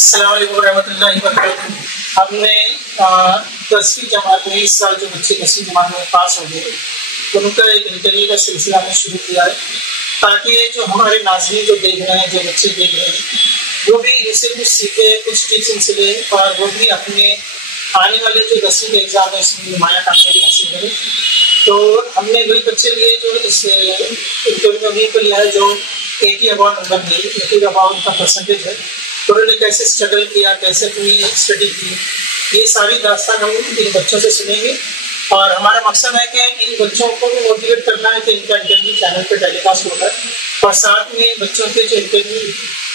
अस्सलाम वालेकुम रहमतुल्लाहि व बरकातुहू। हमने 10वीं जमात में इस साल जो बच्चे 10वीं जमात में पास हो गए उनका एक इंटरव्यू का सिलसिला हमने शुरू किया है, ताकि जो हमारे नाज़रीन जो देख रहे हैं, जो बच्चे देख रहे हैं, वो भी इससे कुछ सीखे, कुछ टीचिंग से ले और वो भी अपने आने वाले जो 10वीं के एग्ज़ाम है उसमें नुमाया कामयाबी हासिल करें। तो हमने वही बच्चे लिए जो इस इंटरव्यू में को लिया है जो 80 अबाउट नंबर लिए, 80 अबाउट उनका परसेंटेज है। तो उन्होंने कैसे स्ट्रगल किया, कैसे अपनी स्टडी की, ये सारी दास्तान हम इन बच्चों से सुनेंगे। और हमारा मकसद है कि इन बच्चों को भी मोटिवेट करना है कि इनका इंटरव्यू चैनल पर टेलीकास्ट होगा और साथ में बच्चों के जो इंटरव्यू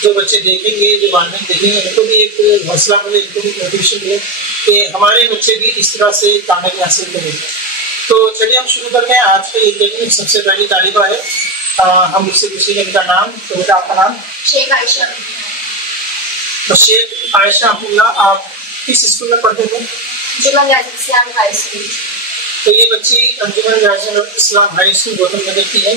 जो बच्चे देखेंगे, जो वालिदैन देखेंगे, उनको भी एक हौसला मिले, इनको भी मोटिवेशन मिले कि हमारे बच्चे भी इस तरह से कामयाबी हासिल करेंगे। तो चलिए हम शुरू करते हैं। आज के इंटरव्यू सबसे पहली तालिबा है, हम उससे पूछेंगे इनका नाम। तो बेटा आपका नाम? शेख आयशा। तो शेख आयशा अब्दुल्ला, आप किस स्कूल में पढ़ते थे? अंजुमन गाजी इस्लाम हाई स्कूल। तो ये बच्ची अंजुमन गाजी इस्लाम हाई स्कूल गौतम नगर की है।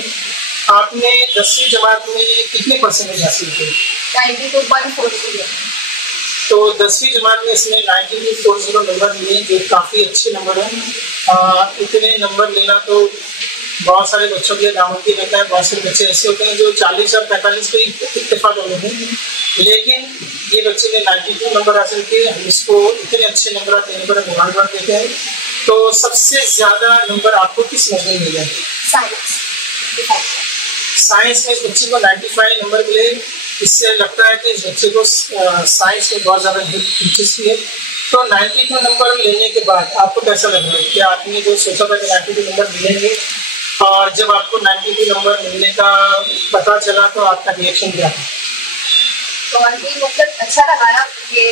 आपने 10वीं जमात में कितने परसेंटेज हासिल किए? 92.40। तो 10वीं जमात में इसने 92.40 नंबर लिए, जो काफ़ी अच्छे नंबर हैं। इतने नंबर लेना तो बहुत सारे बच्चों के लिए नामुमकिन रहता है। बहुत सारे बच्चे ऐसे होते हैं जो 40 और 45 पे इत्तेफाक हो गए हैं, लेकिन ये बच्चे ने 92 नंबर हासिल किए। हम इसको इतने अच्छे नंबर देने पर मुबारकबाद देते हैं। तो सबसे ज़्यादा नंबर आपको किस मजमून में मिले? साइंस में इस बच्चे को 95 नंबर मिले। इससे लगता है कि इस बच्चे को साइंस में बहुत ज़्यादा दिलचस्पी है। तो 92 नंबर लेने के बाद आपको कैसा लग रहा है कि आपने जो सोचा था कि 92 नंबर मिलेंगे, और जब आपको 92 नंबर मिलने का पता चला तो आपका रिएक्शन क्या था? तो मतलब अच्छा लगा ये,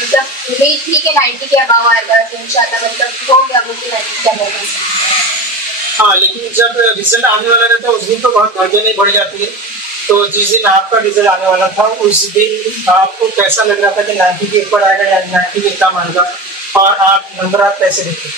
मतलब उम्मीद थी कि 90 के अबाव आएगा, तो इंशाल्लाह मतलब हो गया वो कि 90 के अबाव। हाँ, लेकिन जब रिजल्ट आने वाला रहता है उस दिन तो बहुत धड़कने बढ़ जाती है। तो जिस दिन आपका रिजल्ट आने वाला था उस दिन आपको कैसा लग रहा था कि 90 के ऊपर आएगा या 90 के कम आएगा, और आप नंबर आप कैसे देखे?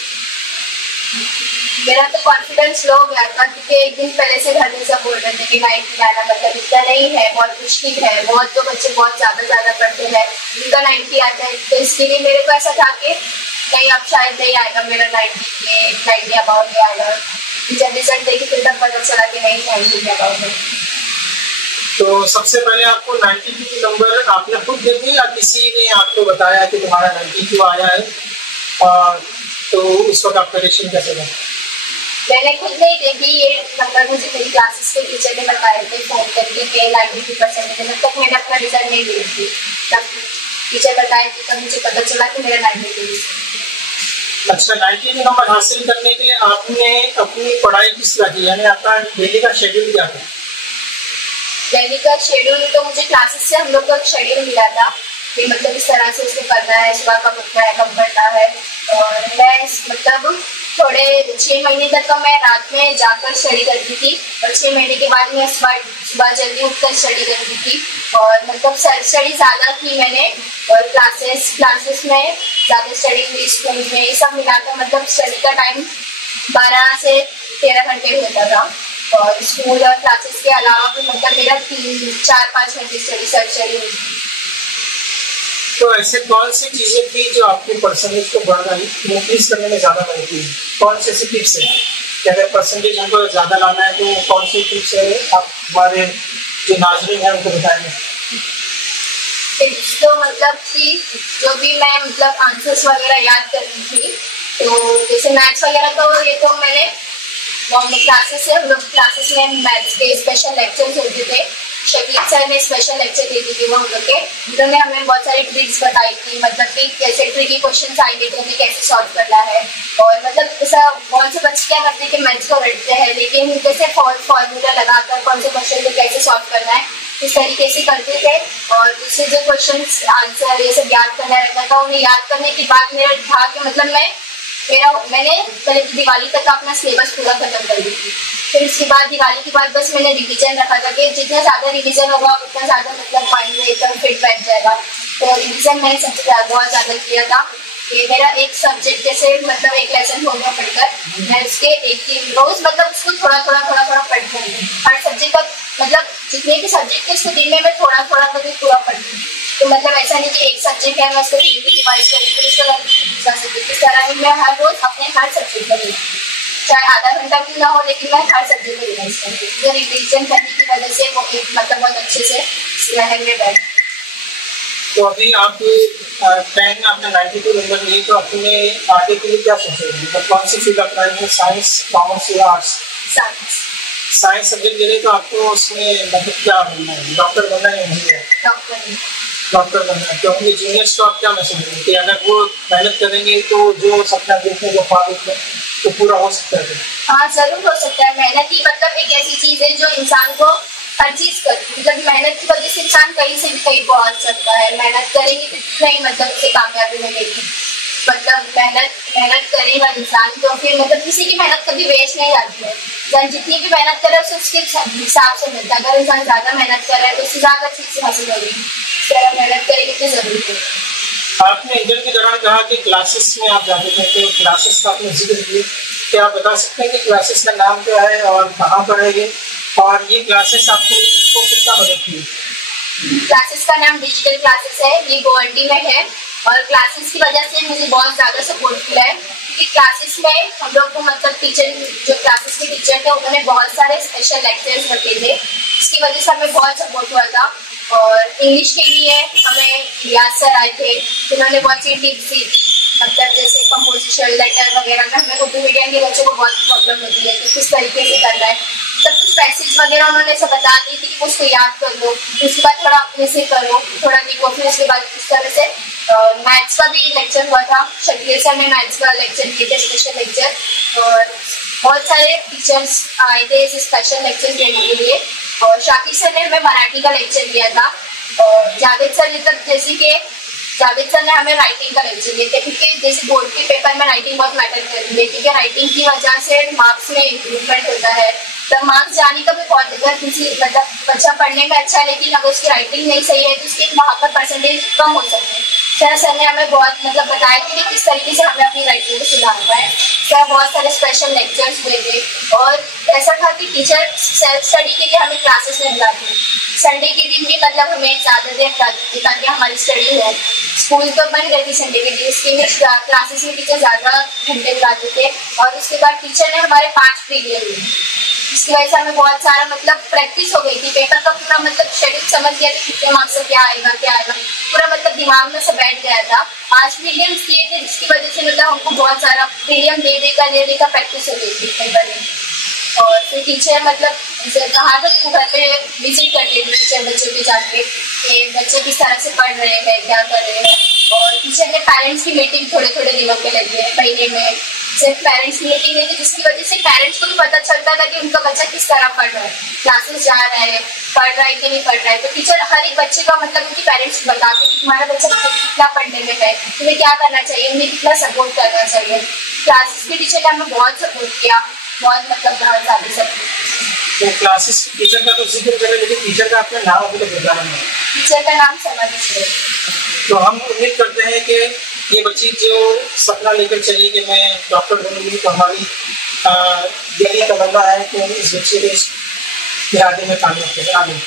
मेरा तो कॉन्फिडेंस लो गया था, क्योंकि एक दिन पहले से घर में सब बोल रहे थे कि 90 आना मतलब इतना नहीं है, बहुत मुश्किल है, बहुत तो बच्चे बहुत ज़्यादा पढ़ते हैं, उनका 90 आता है। तो इसके लिए मेरे को ऐसा था कि नहीं, अब शायद नहीं आएगा मेरा 90 अबाउट नहीं आएगा। जब रिजल्ट देखी फिर तब पता चला कि नहीं, 90 के अबाउट है। तो सबसे पहले आपको 92 नंबर आपने खुद देखे या किसी ने आपको बताया कि तुम्हारा 92 आया है, और तो उस वक्त आपका रिएक्शन कैसे था? मैंने खुद नहीं देखी, ये नंबर मुझे मेरी क्लासेस के टीचर ने बताए थे फ़ोन करके कि 92% है। जब तक मैंने अपना रिजल्ट नहीं देखी तब टीचर बताए थे, तब मुझे पता चला कि मेरा 92। अच्छा, 92 नंबर हासिल करने के लिए आपने अपनी पढ़ाई किस तरह की, यानी आपका डेली का शेड्यूल क्या था? डेली का शेड्यूल तो मुझे क्लासेस से हम लोग को एक शेड्यूल मिला था कि मतलब इस तरह से उसको करना है, सुबह कब उठना है, कब पढ़ना है। और मैं मतलब थोड़े 6 महीने तक तो मैं रात में जाकर स्टडी करती थी, और 6 महीने के बाद मैं सुबह जल्दी उठकर स्टडी करती थी। और मतलब स्टडी ज़्यादा की मैंने, और क्लासेस में ज़्यादा स्टडी हुई, स्कूल में ये सब मिलाकर मतलब स्टडी का टाइम 12 से 13 घंटे होता था। और स्कूल और क्लासेस के अलावा भी मतलब मेरा 3-4-5 घंटे स्टडी हुई। तो ऐसे कौन सी चीज़ें थी जो आपके परसेंटेज को बढ़ाने इंक्रीज करने में ज़्यादा मदद की? कौन सी ऐसी टिप्स है कि अगर परसेंटेज हमको ज़्यादा लाना है तो कौन सी टिप्स है आप हमारे जो नाज़रीन हैं उनको बताएंगे? टिप्स तो मतलब कि जो भी मैं मतलब आंसर्स वगैरह याद करनी थी, तो जैसे मैथ्स वगैरह तो ये तो मैंने क्लासेस से, हम लोग क्लासेस में मैथ्स के स्पेशल लेक्चर्स होते थे। शकील सर ने स्पेशल लेक्चर देती थी वो हम लोग के, उन्होंने हमें बहुत सारी ट्रिक्स बताई थी, मतलब कि कैसे ट्रिकी क्वेश्चन आएंगे तो उन्हें कैसे सॉल्व करना है। और मतलब ऐसा बहुत से बच्चे क्या करते हैं कि मैथ्स को रटते हैं, लेकिन कैसे फॉर्मूला लगाकर कौन से क्वेश्चन को कैसे सॉल्व करना है इस तरीके से करते थे। और दूसरे जो क्वेश्चन आंसर ये सब याद करना रहता था, उन्हें याद करने के बाद मेरा था कि मतलब मैंने पहले दिवाली तक का अपना सिलेबस पूरा खत्म कर दी थी। फिर उसके बाद दिवाली के बाद बस मैंने रिवीजन रखा था कि जितना ज़्यादा रिवीजन होगा उतना ज़्यादा मतलब माइंड में एकदम फिट बैठ जाएगा। तो रिवीजन मैंने सबसे बहुत ज़्यादा किया था कि मेरा एक सब्जेक्ट जैसे मतलब एक लेसन हो गया पढ़कर, मैं उसके एक दिन रोज़ मतलब उसको थोड़ा पढ़ती हूँ। हर सब्जेक्ट का मतलब जितने जितने भी सब्जेक्ट है उसको दिन में मैं थोड़ा थोड़ा करके पूरा पढ़ती हूँ। तो मतलब ऐसा नहीं कि एक सब्जेक्ट है मैं उसको 3 दिन रिवाइज करूँ उसके बाद दूसरा सब्जेक्ट। इस तरह मैं हर रोज अपने हर सब्जेक्ट में चाहे आधा घंटा क्यों ना हो, लेकिन मैं हर सब्जेक्ट में रिवाइज करती हूँ। रिविजन करने की वजह से वो एक मतलब बहुत अच्छे से जहन में बैठ। तो अभी आप 10 में आपने 92 नंबर लिए, तो अपने आगे के लिए क्या सोचेंगे? मतलब कौन सी फील्ड अपनाएंगे, साइंस, कॉमर्स या आर्ट्स? साइंस सब्जेक्ट ले रहे तो आपको उसमें मतलब क्या बनना है? डॉक्टर बनना है? डॉक्टर बनना है। तो अपने जूनियर्स को आप क्या मैसेज देंगे कि अगर वो मेहनत करेंगे तो जो सपना देखते हैं, जो ख्वाब देखते हैं, तो पूरा हो सकता है? हाँ, जरूर हो सकता है। मेहनत ही मतलब एक ऐसी चीज है जो इंसान को हर चीज कर, मतलब मेहनत की वजह से इंसान कहीं से भी कहीं पहुंच सकता है। मेहनत करेंगे तो नहीं मतलब उसे कामयाबी मिलेगी। मतलब मेहनत करेगा इंसान तो फिर मतलब किसी की मेहनत कभी वेस्ट नहीं जाती है। इंसान जितनी भी मेहनत करे उसे उसके हिसाब से मिलता है। अगर इंसान ज्यादा मेहनत कर रहा है तो उससे ज्यादा चीज हासिल होगी। इस तरह मेहनत करेगी तो जरूर है। आपने इंटरव्यू के दौरान कहा कि क्लासेस में आप जाते थे, तो क्लासेस का आपने जिक्र किया, क्या आप बता सकते हैं कि क्लासेस का नाम क्या है और कहाँ पर है ये, और ये क्लासेस आपको कितना मदद की? क्लासेस का नाम डिजिटल क्लासेस है, ये गुवाहाटी में है और क्लासेस की वजह से मुझे बहुत ज़्यादा सपोर्ट मिला है क्योंकि क्लासेस में हम लोग को मतलब टीचर, जो क्लासेस के टीचर थे उन्होंने बहुत सारे स्पेशल लेक्चर्स रखे थे, इसकी वजह से हमें बहुत सपोर्ट हुआ था। और इंग्लिश के लिए हमें रियाज सर आए थे, उन्होंने बहुत सी टिप्स दी थी, मतलब जैसे कंपोजिशन लेटर वगैरह में हमें उर्दू मीडियम के बच्चों को बहुत प्रॉब्लम होती है कि किस तरीके से करना है, मतलब कुछ पैसेज वगैरह उन्होंने सब बता दी थी कि उसको याद कर लो, उसके बाद थोड़ा अपने से करो, थोड़ा लिखो, फिर उसके बाद इस तरह से। मैथ्स का भी लेक्चर हुआ था, शकील सर ने मैथ्स का लेक्चर किए थे, स्पेशल लेक्चर, और बहुत सारे टीचर्स आए थे इस स्पेशल लेक्चर देने के लिए। और शाकिर सर ने हमें मराठी का लेक्चर दिया था और जावेद सर ने तब जैसे कि जावेद सर ने हमें राइटिंग का लेक्चर दिया था क्योंकि जैसे बोर्ड के पेपर में राइटिंग बहुत मैटर करती है क्योंकि राइटिंग की वजह से मार्क्स में इम्प्रूवमेंट होता है। तो मार्क्स जाने का भी बहुत है, किसी मतलब बच्चा पढ़ने में अच्छा है लेकिन अगर उसकी राइटिंग नहीं सही है तो उसके वहाँ पर परसेंटेज कम हो सकते हैं। सर ने हमें बहुत मतलब बताया कि किस तरीके से हमें अपनी राइटिंग को सुधारना है। सर बहुत सारे स्पेशल लेक्चर्स हुए थे और ऐसा था कि टीचर सेल्फ स्टडी के लिए हमें क्लासेस में बुलाते हैं। संडे के दिन भी मतलब हमें ज़्यादा देर बुलाते थे ताकि हमारी स्टडी हो। स्कूल तो बंद रहती संडे के दिन, उसके लिए क्लासेस में टीचर ज़्यादा घंटे बुलाते थे और उसके बाद टीचर ने हमारे 5 पीरियड लिए, इसकी वजह से हमें बहुत सारा मतलब प्रैक्टिस हो गई थी। पेपर का पूरा मतलब शेड्यूल समझ गया था कितने मार्क्स से क्या आएगा पूरा मतलब दिमाग में से बैठ गया था। 5 प्रीलिम्स दिए थे जिसकी वजह से मतलब हमको बहुत सारा प्रीलियम दे देकर प्रैक्टिस हो गई थी पेपर में। और फिर टीचर मतलब कहाँ तक घर पे विजिट करते थे टीचर बच्चों के जाके कि बच्चे किस तरह से पढ़ रहे हैं, क्या कर रहे हैं। और टीचर ने पेरेंट्स की मीटिंग थोड़े थोड़े दिनों पे लगी है, महीने में सिर्फ पेरेंट्स की मीटिंग लेती, जिसकी वजह से पेरेंट्स को भी पता चलता था कि उनका बच्चा किस तरह पढ़ रहा है, क्लासेस जा रहा है, पढ़ रहा है कि नहीं पढ़ रहा है। तो टीचर हर एक बच्चे का मतलब उनकी पेरेंट्स को बताते कि तुम्हारा बच्चा कितना पढ़ने में है, तुम्हें क्या करना चाहिए, उन्हें कितना सपोर्ट करना चाहिए। क्लासेस के टीचर ने हमें बहुत सपोर्ट किया, बहुत मतलब बहुत ज़्यादा सपोर्ट। तो क्लासेस टीचर का तो जिक्र करें लेकिन टीचर का अपना नाम अभी तक बताना नहीं। टीचर का नाम समाधि है। तो हम उम्मीद करते हैं कि ये बच्ची जो सपना लेकर चली कि मैं डॉक्टर बनूंगी, तो हमारी दिल्ली तमन्ना है कि इस बच्चे के आगे में कामयाब करें।